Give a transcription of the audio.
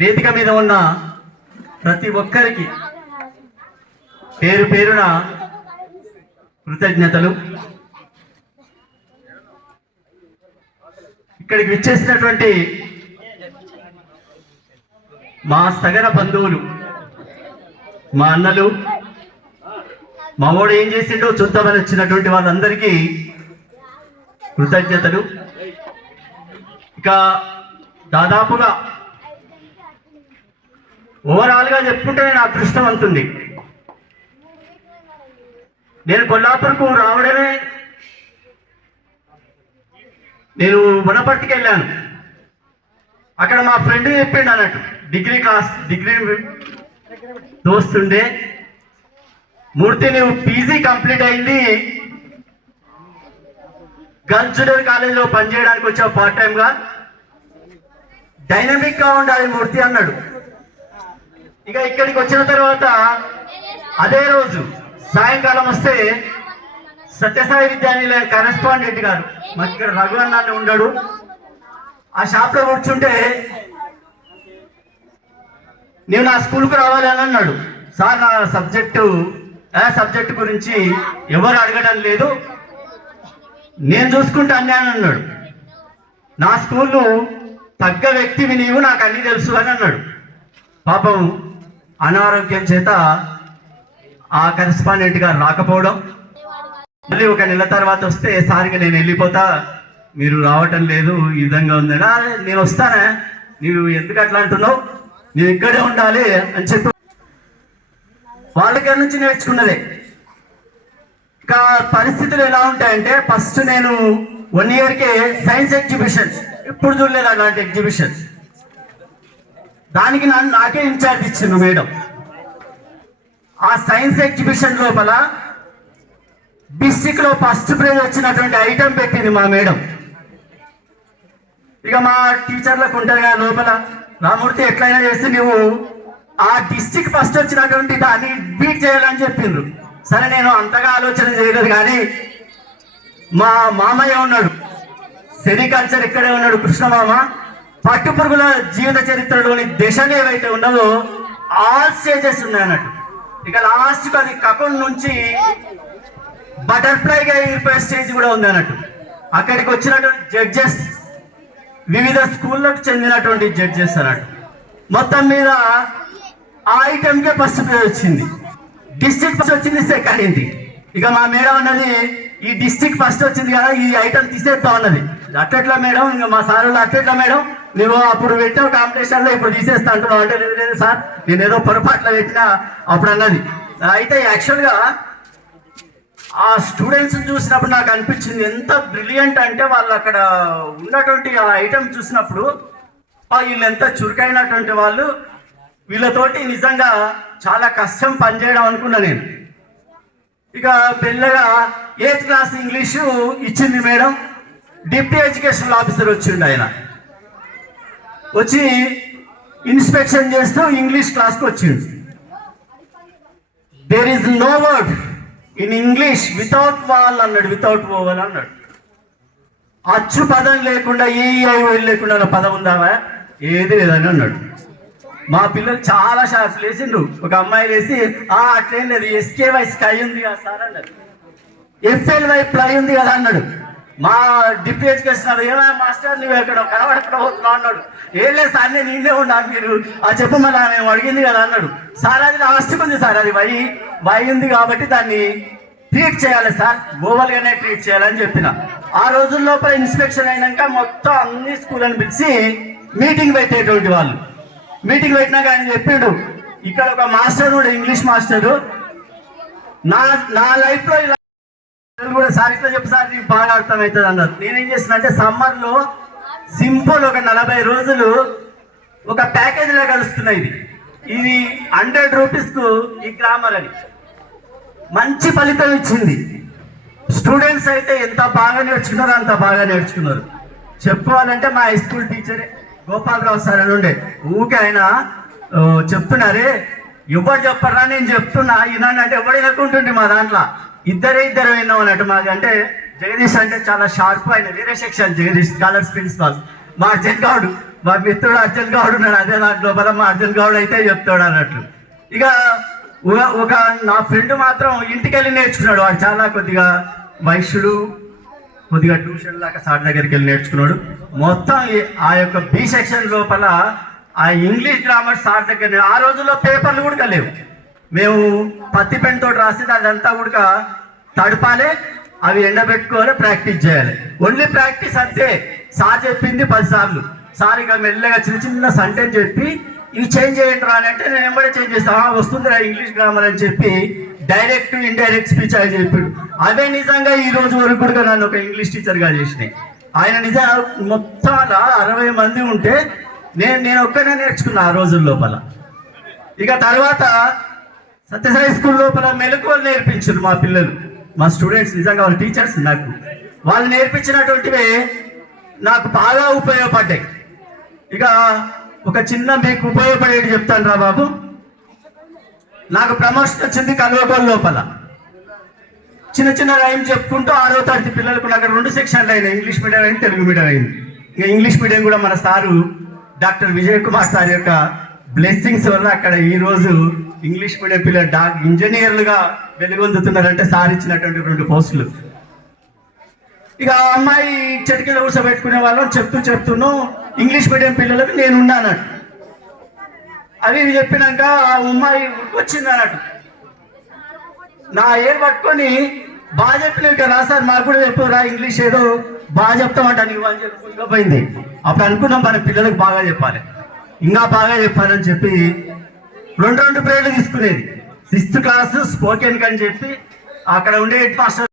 వేదిక మీద ఉన్న ప్రతి ఒక్కరికి పేరు పేరున కృతజ్ఞతలు. ఇక్కడికి విచ్చేసినటువంటి మా సగర బంధువులు మా అన్నలు మా వాడు ఏం చేసిండో చూద్దామని వచ్చినటువంటి వాళ్ళందరికీ కృతజ్ఞతలు. ఇక దాదాపుగా ఓవరాల్గా చెప్పుకుంటే నేను అంటుంది నేను కొల్లాపూర్కు రావడమే నేను వనపర్తికి వెళ్ళాను. అక్కడ మా ఫ్రెండ్ చెప్పిండు అన్నట్టు డిగ్రీ క్లాస్ డిగ్రీ దోస్తుండే. మూర్తి నువ్వు పీజీ కంప్లీట్ అయింది. గర్ల్స్ జూనియర్ కాలేజీలో పనిచేయడానికి వచ్చావు పార్ట్ టైంగా డైనమిక్గా ఉండాలి మూర్తి అన్నాడు. ఇక ఇక్కడికి వచ్చిన తర్వాత అదే రోజు సాయంకాలం వస్తే సత్యసాయి విద్యానిలయ కరెస్పాండెంట్ గారు మాకు ఇక్కడ రఘు అన్న ఉన్నాడు ఆ షాప్లో కూర్చుంటే నేను నా స్కూల్కు రావాలి అని అన్నాడు. సార్ నా సబ్జెక్టు ఆ సబ్జెక్టు గురించి ఎవరు అడగడం లేదు. నేను చూసుకుంటా అని అన్నాడు. నా స్కూల్లో తగ్గ వ్యక్తివి నీవు నాకు అన్ని తెలుసు అని అన్నాడు. పాపం అనారోగ్యం చేత ఆ కరెస్పాండెంట్ గారు రాకపోవడం. మళ్ళీ ఒక నెల తర్వాత వస్తే సారిగా నేను వెళ్ళిపోతా మీరు రావటం లేదు ఈ విధంగా ఉందని నేను వస్తానే నీవు ఎందుకు అట్లా అంటున్నావు? నేను ఇక్కడే ఉండాలి అని చెప్పి వాళ్ళ దగ్గర నుంచి నేర్చుకున్నదే. ఇంకా పరిస్థితులు ఎలా ఉంటాయంటే ఫస్ట్ నేను వన్ ఇయర్కే సైన్స్ ఎగ్జిబిషన్ ఎప్పుడు చూడలేదు అలాంటి ఎగ్జిబిషన్ దానికి నన్ను నాకే ఇన్ఛార్జ్ ఇచ్చింది మేడం. ఆ సైన్స్ ఎగ్జిబిషన్ లోపల డిస్టిక్లో ఫస్ట్ ప్రైజ్ వచ్చినటువంటి ఐటెం పెట్టింది మా మేడం. ఇక మా టీచర్లకు ఉంటుంది కదా లోపల. రామూర్తి ఎట్లయినా చేస్తే నువ్వు ఆ డిస్టిక్ ఫస్ట్ వచ్చినటువంటి దాన్ని బీట్ చేయాలని చెప్పిండ్రు. సరే నేను అంతగా ఆలోచన చేయలేదు కానీ మా మామయ్య ఉన్నాడు. సెరికల్చర్ ఇక్కడే ఉన్నాడు కృష్ణమామ. పట్టు పురుగుల జీవిత చరిత్రలోని దశలు ఏవైతే ఉన్నదో ఆల్ స్టేజెస్ ఉన్నాయి అన్నట్టు ఇక లాస్ట్ అది కకం నుంచి బటర్ఫ్లైగా ఎగిరిపోయే స్టేజ్ కూడా ఉంది అన్నట్టు అక్కడికి వచ్చినటువంటి జడ్జెస్ వివిధ స్కూళ్ళకు చెందినటువంటి జడ్జెస్ అన్నట్టు. మొత్తం మీద ఆ ఐటెంకే ఫస్ట్ ప్రైజ్ వచ్చింది. డిస్ట్రిక్ట్ ఫస్ట్ వచ్చింది సెకండ్ ఏంటి? ఇక మా మేడం అన్నది ఈ డిస్ట్రిక్ట్ ఫస్ట్ వచ్చింది కదా ఈ ఐటమ్ తీసేద్దాం అన్నది. అట్లెట్లా మేడం? ఇంకా మా సార్ వాళ్ళు అట్లెట్లా మేడం? నువ్వు అప్పుడు పెట్టావు కాంపిటీషన్లో ఇప్పుడు తీసేస్తా అంటున్నావు. అంటే లేదు లేదు సార్ నేను ఏదో పొరపాట్ల పెట్టినా అప్పుడు అన్నది. అయితే యాక్చువల్గా ఆ స్టూడెంట్స్ చూసినప్పుడు నాకు అనిపించింది ఎంత బ్రిలియంట్ అంటే వాళ్ళు అక్కడ ఉన్నటువంటి ఆ ఐటమ్ చూసినప్పుడు వీళ్ళు ఎంత చురుకైనటువంటి వాళ్ళు. వీళ్ళతోటి నిజంగా చాలా కష్టం పనిచేయడం అనుకున్నా నేను. ఇక మెల్లగా ఎయిత్ క్లాస్ ఇంగ్లీషు ఇచ్చింది మేడం. డిప్యూటీ ఎడ్యుకేషన్ ఆఫీసర్ వచ్చిండు ఆయన. వచ్చి ఇన్స్పెక్షన్ చేస్తూ ఇంగ్లీష్ క్లాస్కి వచ్చిండు. There is no word in English without vowel అన్నాడు వితౌట్ ఓవల్ అన్నాడు. అచ్చు పదం లేకుండా ఏ ఐఓఎల్ లేకుండా పదం ఉందావా ఏది లేదని అన్నాడు. మా పిల్లలు చాలా షార్ప్ లేచిండ్రు. ఒక అమ్మాయి లేచి ఆ అట్లేం లేదు ఎస్కే వై స్కై ఉంది కదా సార్ అన్నాడు. ఎఫ్ఎల్ వై ప్లై ఉంది కదా అన్నాడు. మా డిపిహెచ్కి ఎడ్యుకేషన్ ఏమైనా మాస్టర్ నువ్వు ఎక్కడ కనబడకపోతున్నావు అన్నాడు. ఏం లేదు సార్ నేను నిన్నే ఉన్నా మీరు. ఆ చెప్పు మళ్ళా మేము అడిగింది కదా అన్నాడు. సార్ అది లాస్ట్కి ఉంది సార్ అది వై వై ఉంది కాబట్టి దాన్ని ట్రీట్ చేయాలి సార్. ఓవల్గానే ట్రీట్ చేయాలని చెప్పిన. ఆ రోజుల లోపల ఇన్స్పెక్షన్ అయినాక మొత్తం అన్ని స్కూల్ అని పిలిచి మీటింగ్ పెట్టేటువంటి వాళ్ళు. మీటింగ్ పెట్టినాక ఆయన చెప్పిండు ఇక్కడ ఒక మాస్టర్ కూడా ఇంగ్లీష్ మాస్టరు. నా నా లైఫ్లో ఇలా కూడా సార్ ఇట్లా చెప్పు సార్ నీకు బాగా అర్థమవుతుంది అన్నారు. నేనేం చేసిన అంటే సమ్మర్లో సింపుల్ ఒక నలభై రోజులు ఒక ప్యాకేజీలో కలుస్తున్నాయి ఇది. ఇది హండ్రెడ్ రూపీస్కు ఈ గ్రామర్ అని మంచి ఫలితం ఇచ్చింది. స్టూడెంట్స్ అయితే ఎంత బాగా నేర్చుకున్నారో అంత బాగా నేర్చుకున్నారు. చెప్పుకోవాలంటే మా హై స్కూల్ టీచరే గోపాలరావు సార్ అని ఉండే. ఊకే ఆయన చెప్తున్నారే ఎవరు చెప్పరా నేను చెప్తున్నా ఈనాడు అంటే ఎవడు ఎదుర్కొంటుండే మా దాంట్లో. ఇద్దరే ఇద్దరు విన్నాం అన్నట్టు మాది అంటే జగదీష్ అంటే చాలా షార్ప్ ఆయన వేరే సెక్షన్ జగదీష్ స్కాలర్స్ ప్రిన్సిపాల్ మా జగ్గాడు మా మిత్రుడు అర్జున్ గౌడ్ ఉన్నాడు. అదే దాంట్లో లోపల మా అర్జున్ గౌడ్ అయితే చెప్తాడు అన్నట్లు. ఇక ఒక- నా ఫ్రెండ్ మాత్రం ఇంటికి వెళ్ళి నేర్చుకున్నాడు. వాడు చాలా కొద్దిగా వైశ్యుడు కొద్దిగా ట్యూషన్ లాగా సార్ దగ్గరికి వెళ్ళి నేర్చుకున్నాడు. మొత్తం ఆ యొక్క బి సెక్షన్ లోపల ఆ ఇంగ్లీష్ గ్రామర్ సార్ దగ్గర ఆ రోజుల్లో పేపర్లు కూడా లేవు. మేము పత్తి పెన్తో తోటి రాసి అదంతా కూడా తడపాలి అవి ఎండబెట్టుకోవాలి ప్రాక్టీస్ చేయాలి. ఓన్లీ ప్రాక్టీస్ అంతే. సార్ చెప్పింది పదిసార్లు సార్ ఇక మెల్లగా చిన్న చిన్న సంటెన్స్ చెప్పి ఇవి చేంజ్ చేయండి రా అని అంటే నేను ఎంబడే చేంజ్ చేస్తాను వస్తుందిరా ఇంగ్లీష్ గ్రామర్ అని చెప్పి డైరెక్ట్ ఇండైరెక్ట్ స్పీచ్ అని చెప్పాడు. అవే నిజంగా ఈ రోజు వరకు కూడా నన్ను ఒక ఇంగ్లీష్ టీచర్గా చేసినాయి. ఆయన నిజంగా మొత్తాల అరవై మంది ఉంటే నేను నేను ఒక్కనే నేర్చుకున్నా ఆ రోజుల లోపల. ఇక తర్వాత సత్యసాయి స్కూల్ లోపల మెలకువలు నేర్పించారు మా పిల్లలు. మా స్టూడెంట్స్ నిజంగా వాళ్ళ టీచర్స్ నాకు. వాళ్ళు నేర్పించినటువంటివే నాకు బాగా ఉపయోగపడ్డాయి. ఇక ఒక చిన్న మీకు ఉపయోగపడేది చెప్తాను రా బాబు. నాకు ప్రమోషన్ వచ్చింది కల్వకోల్ లోపల. చిన్న చిన్న రైమ్ చెప్పుకుంటూ ఆరో తరగతి పిల్లలకు నాకు రెండు సెక్షన్లు అయినాయి. ఇంగ్లీష్ మీడియం అయింది తెలుగు మీడియం అయింది. ఇంకా ఇంగ్లీష్ మీడియం కూడా మన sir doctor Vijay Kumar sir యొక్క బ్లెస్సింగ్స్ వల్ల అక్కడ ఈరోజు ఇంగ్లీష్ మీడియం పిల్లలు డాక్ ఇంజనీర్లుగా వెలుగొందుతున్నారంటే సార్ ఇచ్చినటువంటి రెండు పోస్టులు. ఇక ఆ అమ్మాయి చెట్టు కింద కూర్చోబెట్టుకునే వాళ్ళం చెప్తూ చెప్తూను ఇంగ్లీష్ మీడియం పిల్లలకు నేను ఉన్నానట్టు అది చెప్పినాక ఆ అమ్మాయి వచ్చింది అన్నట్టు నా ఏరు పట్టుకొని బాగా చెప్పినవి కదా సార్ మాకు కూడా చెప్పురా ఇంగ్లీష్ ఏదో బాగా చెప్తామంట నీవు అని చెప్పుకుంటూ పోయింది అప్పుడు అనుకున్నాం మన పిల్లలకు బాగా చెప్పాలి. ఇంకా బాగా చెప్పాలని చెప్పి రెండు రెండు పేర్లు తీసుకునేది. సిక్స్త్ క్లాస్ స్పోకెన్ అని చెప్పి అక్కడ ఉండే హెడ్ మాస్టర్